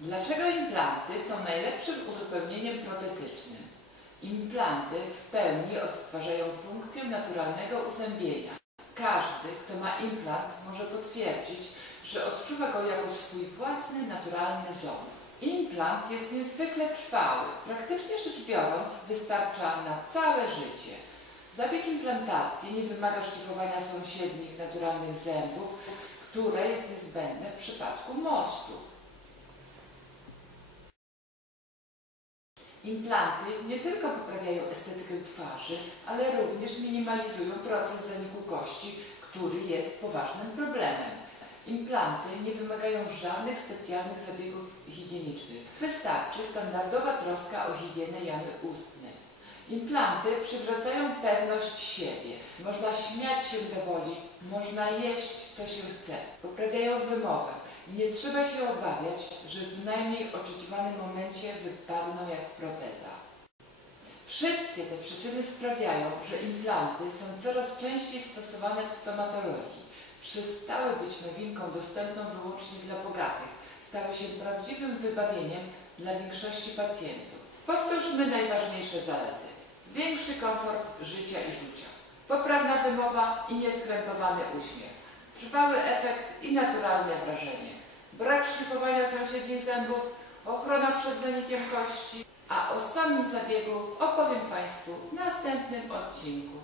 Dlaczego implanty są najlepszym uzupełnieniem protetycznym? Implanty w pełni odtwarzają funkcję naturalnego uzębienia. Każdy, kto ma implant, może potwierdzić, że odczuwa go jako swój własny, naturalny ząb. Implant jest niezwykle trwały. Praktycznie rzecz biorąc, wystarcza na całe życie. Zabieg implantacji nie wymaga szlifowania sąsiednich naturalnych zębów, które jest niezbędne w przypadku mostów. Implanty nie tylko poprawiają estetykę twarzy, ale również minimalizują proces zaniku kości, który jest poważnym problemem. Implanty nie wymagają żadnych specjalnych zabiegów higienicznych. Wystarczy standardowa troska o higienę jamy ustnej. Implanty przywracają pewność siebie. Można śmiać się do woli, można jeść co się chce. Poprawiają wymowę nie trzeba się obawiać, że w najmniej oczekiwanym momencie wypadną jak proteza. Wszystkie te przyczyny sprawiają, że implanty są coraz częściej stosowane w stomatologii. Przestały być nowinką dostępną wyłącznie dla bogatych. Stały się prawdziwym wybawieniem dla większości pacjentów. Powtórzmy najważniejsze zalety. Większy komfort życia i rzucia. Poprawna wymowa i nieskrępowany uśmiech. Trwały efekt i naturalne wrażenie. Brak szlifowania sąsiednich zębów, ochrona przed zanikiem kości, a o samym zabiegu opowiem Państwu w następnym odcinku.